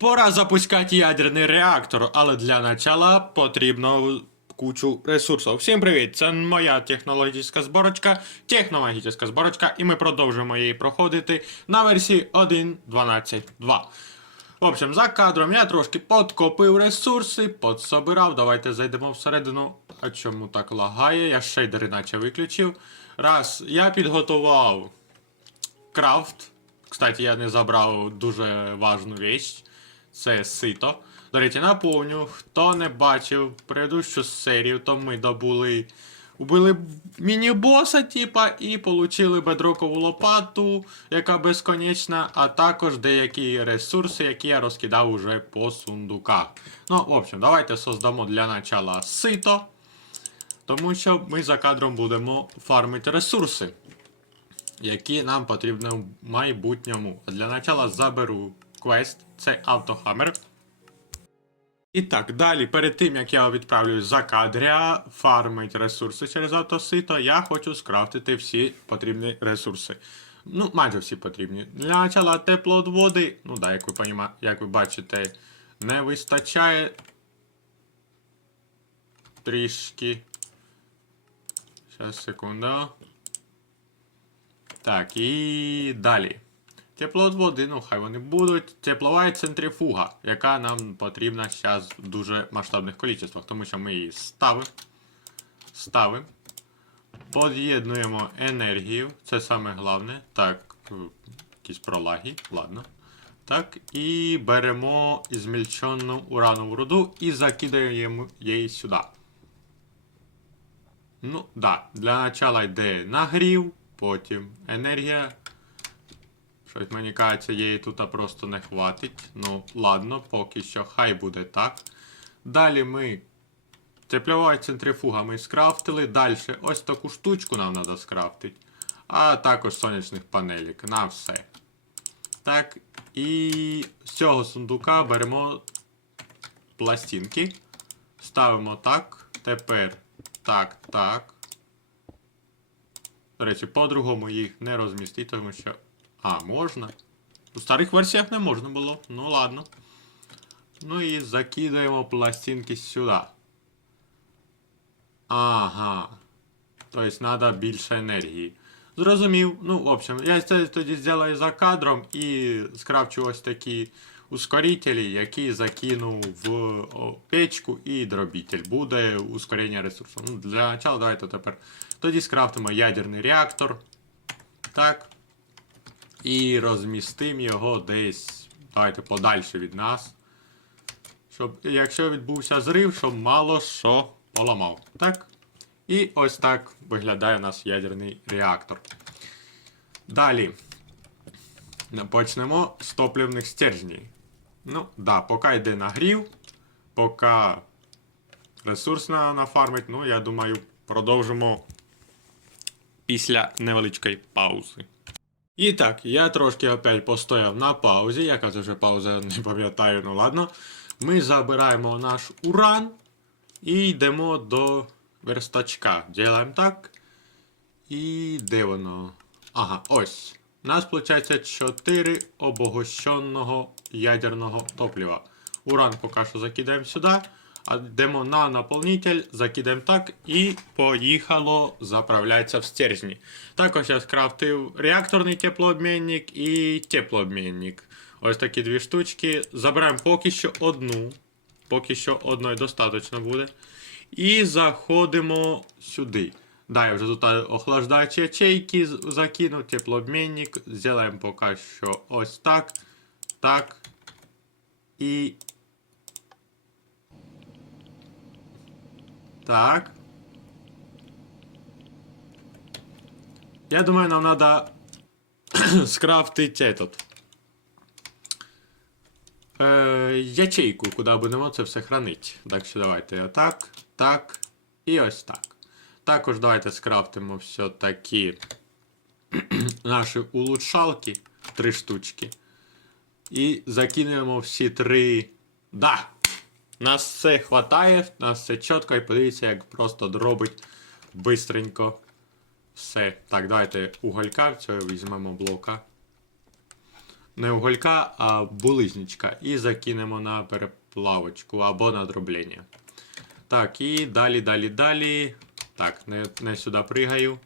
Пора запускати ядерний реактор, але для начала потрібно кучу ресурсів. Всім привіт! Це моя технологічна зборочка, технологічна зборочка, і ми продовжуємо її проходити на версії 1.12.2. В общем, за кадром я трошки подкопив ресурси, подсобирав. Давайте зайдемо всередину. А чому так лагає? Я шейдери наче виключив. Раз, я підготував крафт. Кстати, я не забрав дуже важну вещь. Це сито. До речі, наповню, хто не бачив предыдущу серію, то ми добули. Убили міні-боса, типа, і отримали бедрокову лопату, яка безконечна, а також деякі ресурси, які я розкидав уже по сундуках. Ну, в общем, давайте создамо для начала сито. Тому що ми за кадром будемо фармити ресурси які нам потрібні в майбутньому. Для начала заберу квест, це автохаммер. І так, далі, перед тим як я відправлюсь за кадря, фармить ресурси через автосито, я хочу скрафтити всі потрібні ресурси. Ну, майже всі потрібні. Для начала теплоотводи, ну да, як ви, поніма, як ви бачите, не вистачає трішки. Зараз, секунду. Так, і далі. Теплоотводи, ну хай вони будуть. Теплова центрифуга, яка нам потрібна зараз в дуже масштабних кількостях, тому що ми її ставимо. Ставимо. Под'єднуємо енергію. Це саме головне. Так, е, якісь пролаги, ладно. Так, і беремо змільчену уранову руду і закидаємо її сюди. Ну, да. Для начала йде нагрів, потім енергія. Щось мені кажеться, її тут просто не хватить. Ну, ладно, поки що хай буде так. Далі ми теплова центрифуга ми скрафтили. Далі ось таку штучку нам треба скрафтити. А також сонячних панелік. На все. Так, і з цього сундука беремо пластинки. Ставимо так. Тепер так, так. До речі, по-другому їх не розмістити, тому що. А, можна. У старих версіях не можна було. Ну ладно. Ну і закидаємо пластинки сюди. Ага. Тобто треба більше енергії. Зрозумів. Ну, в общем, я це тоді зроблю за кадром і скрафчу ось такі ускорителі, які закину в печку і дробитель. Буде ускорення ресурсу. Ну, для початку давайте тепер тоді скрафтимо ядерний реактор. Так. І розмістимо його десь. Давайте подальше від нас. Щоб, якщо відбувся зрив, щоб мало що поламав. Так. І ось так виглядає у нас ядерний реактор. Далі. Почнемо з топливних стержнів. Ну, да, поки йде нагрів, поки ресурс на, нафармить, ну, я думаю, продовжимо після невеличкої паузи. І так, я трошки опять постояв на паузі. Яка це вже пауза, не пам'ятаю, ну ладно. Ми забираємо наш уран і йдемо до верстачка. Ділаємо так. І де воно? Ага, ось. У нас виходить 4 обогащеного ядерного топлива. Уран поки що закидаємо сюди. Йдемо на наповнитель, закидаємо так і поїхало заправляється в стержні. Також я скрафтив реакторний теплообмінник і теплообмінник. Ось такі дві штучки. Забираємо поки що одну. Поки що одної достатньо буде. І заходимо сюди. Да, я вже тут охлаждаючі ячейки з- закинув, теплообмінник. Зробимо поки що ось так. Так. І. Так. Я думаю, нам надо скрафтить этот. Е, ячейку, куди будемо це все хранити. Так що давайте так, так і ось так. Також давайте скрафтимо все-таки наші улучшалки, три штучки. І закинемо всі три. Да! Нас все хватає, нас все чітко і подивіться, як просто дробить бистренько все. Так, давайте уголька, цього візьмемо блока. не уголька, а булизничка. І закинемо на переплавочку або на дроблення. Так, і далі, далі, далі. Так, не, не сюди пригаю.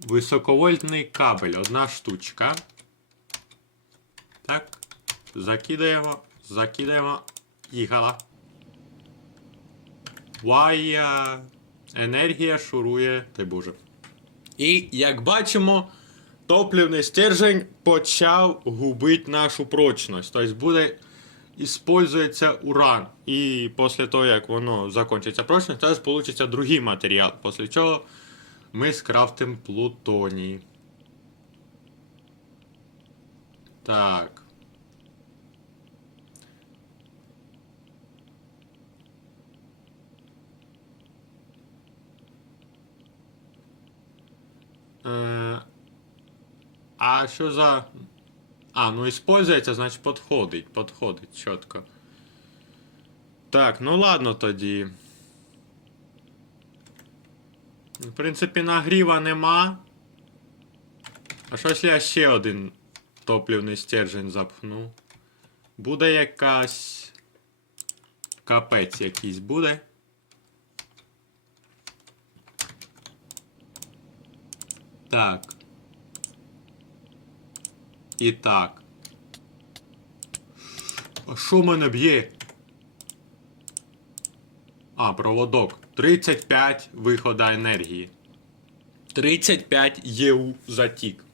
Високовольтний кабель, одна штучка. Так. Закидаємо, закидаємо. Їхала. Вая. Енергія шурує, ти боже. І як бачимо, топливний стержень почав губити нашу прочність. Тобто буде использується уран. І після того, як воно закінчиться прочність, теж вийде другий матеріал. Після чого ми скрафтимо плутоній. Так. Е, а що за. А, ну использується, значить подходить. Подходить чітко. Так, ну ладно тоді. В принципі, нагріва нема. А що я ще один топливний стержень запхну? Буде якась. Капець якийсь буде. Так. І так. Що мене б'є? А, проводок. 35 вихода енергії. 35 ЄУ затік.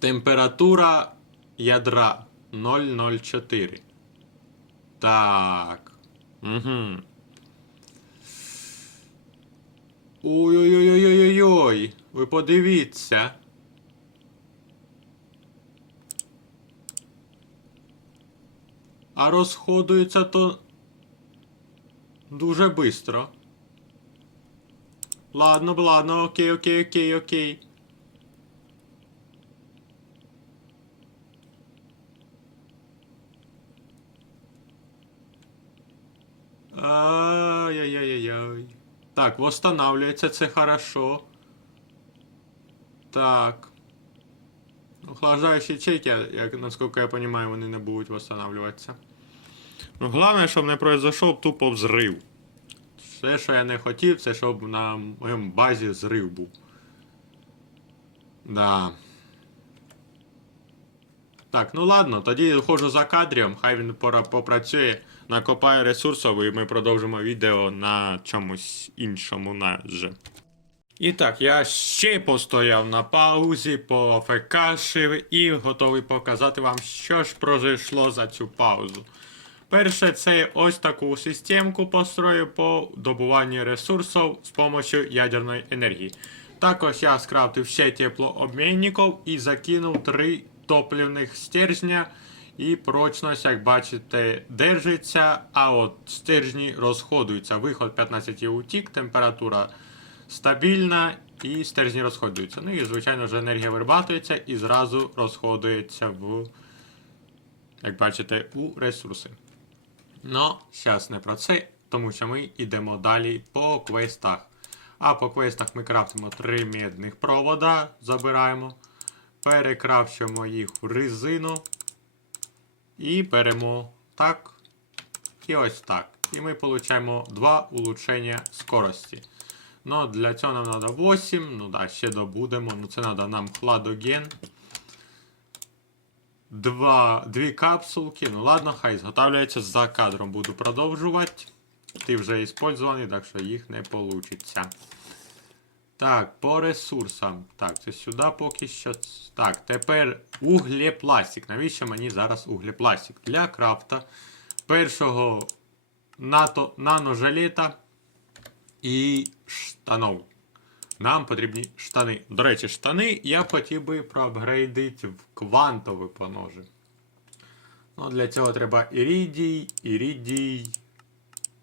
Температура ядра 004. Так. Угу. Ой-ой-ой-ой-ой-ой. Ви подивіться. А розходується то дуже бистро. Ладно, ладно, окей, окей, окей, окей. Ай-яй-яй-яй. Так, восстанавливается, це хорошо. Так. Охлаждаючі ячейки, як, насколько я понимаю, вони не будуть восстанавливатися. Ну, головне, щоб не произошов тупо взрив. Все, що я не хотів, це щоб на моєму базі зрив був. Да. Так, ну ладно, тоді ходжу за кадром, хай він пора попрацює, накопає ресурсів і ми продовжимо відео на чомусь іншому на. І так, я ще постояв на паузі, пофекашив і готовий показати вам, що ж пройшло за цю паузу. Перше, це ось таку системку построю по добуванню ресурсів з допомогою ядерної енергії. Також я скрафтив ще теплообмінників і закинув три топливних стержня. І прочність, як бачите, держиться, а от стержні розходуються. Виход 15 утік, температура стабільна і стержні розходуються. Ну і, звичайно ж, енергія вирабатується і зразу розходується в, як бачите, у ресурси. Ну, зараз не про це, тому що ми йдемо далі по квестах. А по квестах ми крафтимо три медних провода, забираємо, перекрафчуємо їх в резину. І беремо так. І ось так. І ми отримаємо два улучшення скорості. Ну, для цього нам треба 8. Ну да, ще добудемо. Ну, це треба нам хладоген. Два, Дві капсулки. Ну ладно, хай зготовляється за кадром. Буду продовжувати. Ті вже використані, так що їх не вийде. Так, по ресурсам. Так, це сюди поки що. Так, тепер углепластик. Навіщо мені зараз углепластик? Для крафта першого нато, наножалета і штанов. Нам потрібні штани. До речі, штани я хотів би проапгрейдити в квантові поножі. Ну, для цього треба ірідій, ірідій.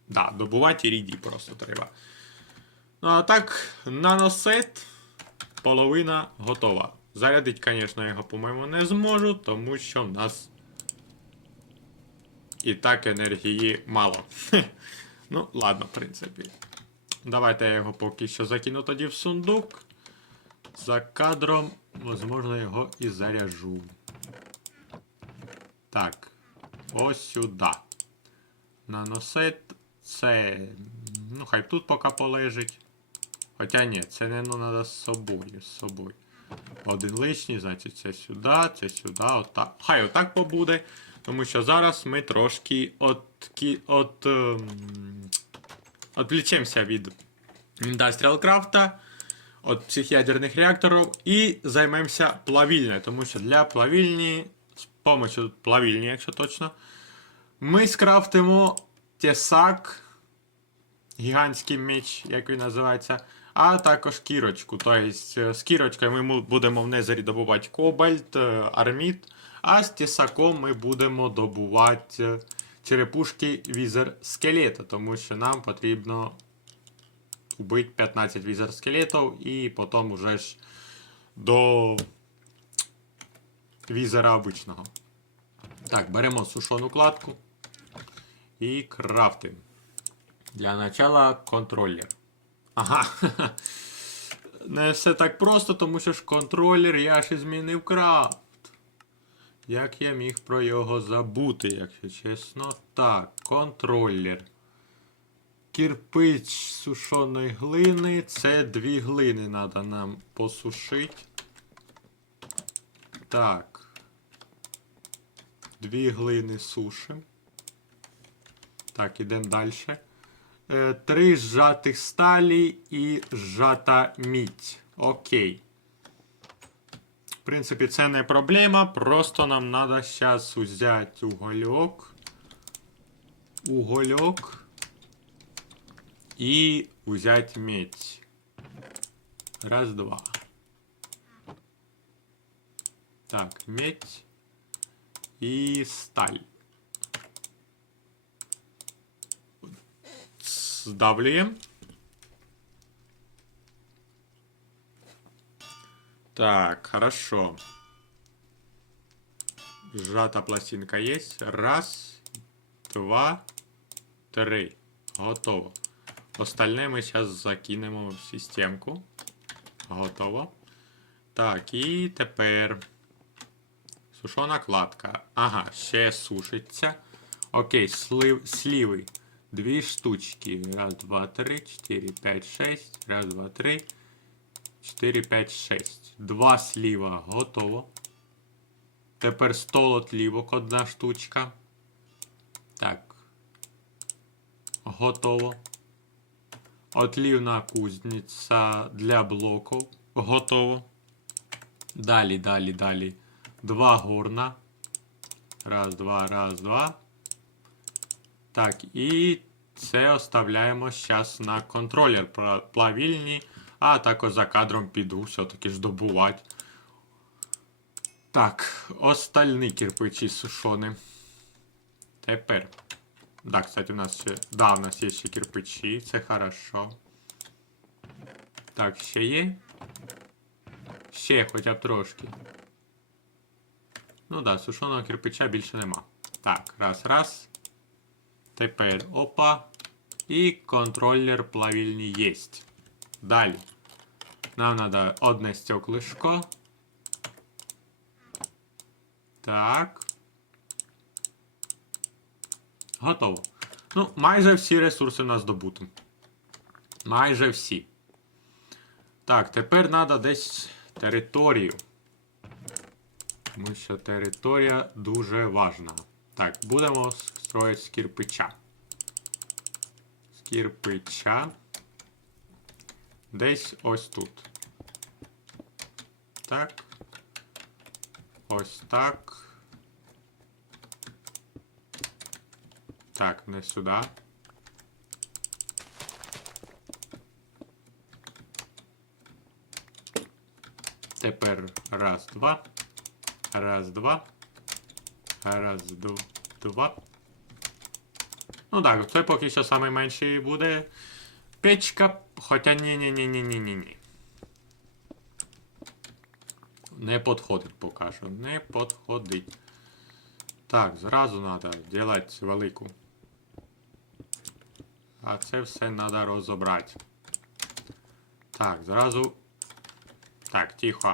Да, добувати ірідій просто треба. Ну, а так, наносет, половина готова. Зарядити, звісно, його, по-моєму, не зможу, тому що в нас і так енергії мало. ну, ладно, в принципі. Давайте я його поки що закину тоді в сундук. За кадром, можливо, його і заряжу. Так. Ось сюди. Наносит це. Ну, хай тут поки полежить. Хоча ні, це не ну, треба з собою. З собою. Один лишній, значить, це сюди, це сюди, отак. Хай отак побуде. Тому що зараз ми трошки от, от, ем, відвлічемося від Craft, від ядерних реакторів і займемося плавільною. Тому що для плавільні, з допомогою плавільні, якщо точно, ми скрафтимо тесак, гігантський меч, як він називається, а також кірочку. Тобто з кірочкою ми будемо в незері добувати кобальт, е, арміт, а з тесаком ми будемо добувати е, черепушки візер скелета, тому що нам потрібно вбити 15 візер скелетів і потім уже ж до візера обичного. Так, беремо сушену кладку і крафтим. Для начала контролер. Ага. Не все так просто, тому що ж контролер я і змінив крафт. Як я міг про його забути, якщо чесно? Так, контролер. Кирпич сушеної глини. Це дві глини треба нам посушити. Так. Дві глини сушим. Так, ідемо далі. Е, Три зжатих сталі і зжата мідь. Окей. В принципі, це не проблема. Просто нам треба зараз взяти угольок. Угольок. І взяти медь. Раз, два. Так, медь і сталь. Сдавлюємо. Так, хорошо. Сжата пластинка есть. Раз, два, три. Готово. Остальне ми зараз закинемо в системку. Готово. Так, і тепер. Сушона кладка. Ага, ще сушиться. Окей, слив, сліви. Дві штучки. Раз, два, три, чотири, п'ять, шесть. Раз, два, три. Чотири, п'ять, шесть. Два сліва готово. Тепер стол отлівок одна штучка. Так. Готово. Отлівна кузниця для блоків. Готово. Далі, далі, далі. Два горна. Раз, два, раз, два. Так, і це оставляємо зараз на контролер плавільні, а також за кадром піду все-таки ж добувати. Так, остальні кирпичі сушони. Тепер. Да, кстати, у нас ще. Да, у нас є ще кирпичі, це хорошо. Так, ще є. Ще хоча б трошки. Ну да, сушеного кирпича більше нема. Так, раз, раз. Тепер опа. І контролер плавільні єсть. Далі. Нам треба одне стеклишко. Так. Готово. Ну, майже всі ресурси у нас добуті. Майже всі. Так, тепер треба десь територію. Тому що територія дуже важна. Так, будемо строїти з кирпича. З кирпича. Десь ось тут. Так. Ось так. Так, не сюди. Тепер раз, два. Раз, два. Раз, два. Ну так, це поки що найменший буде. Печка. Хоча ні ні ні ні ні ні ні Не підходить поки що. Не підходить. Так, зразу треба робити велику. А це все треба розібрати. Так, зразу. Так, тихо.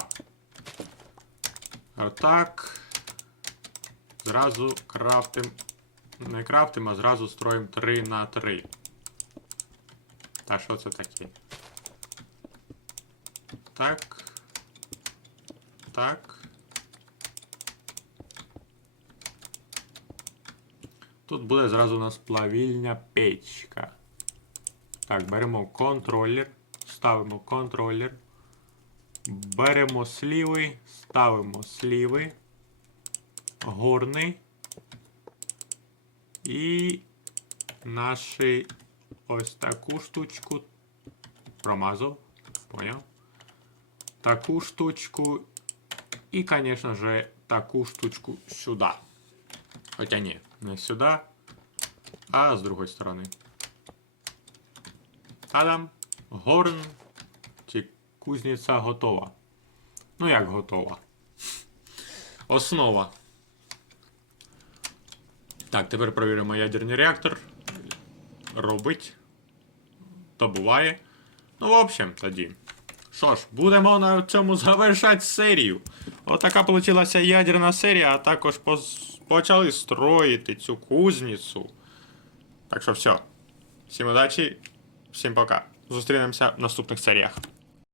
Отак. Зразу крафтим. Не крафтим, а зразу строїм 3 на 3. Та що це таке? Так. Так. Тут буде зразу у нас плавільня печка. Так, беремо контролер, ставимо контролер. Беремо сліви, ставимо сліви, горний. І наші ось таку штучку промазав. Понял? Таку штучку. І, конечно же, таку штучку сюда. Хотя ні, не сюди, а з другої сторони. Та-дам! Горн чи кузниця готова. Ну як готова? Основа. Так, тепер перевіримо ядерний реактор. Робить. Добуває. Ну, в общем, тоді. Що ж, будемо на цьому завершати серію. Отака вийшла ядерна серія, а також почали строїти цю кузницю. Так що все. Всім удачі, всім пока. Зустрінемося в наступних серіях.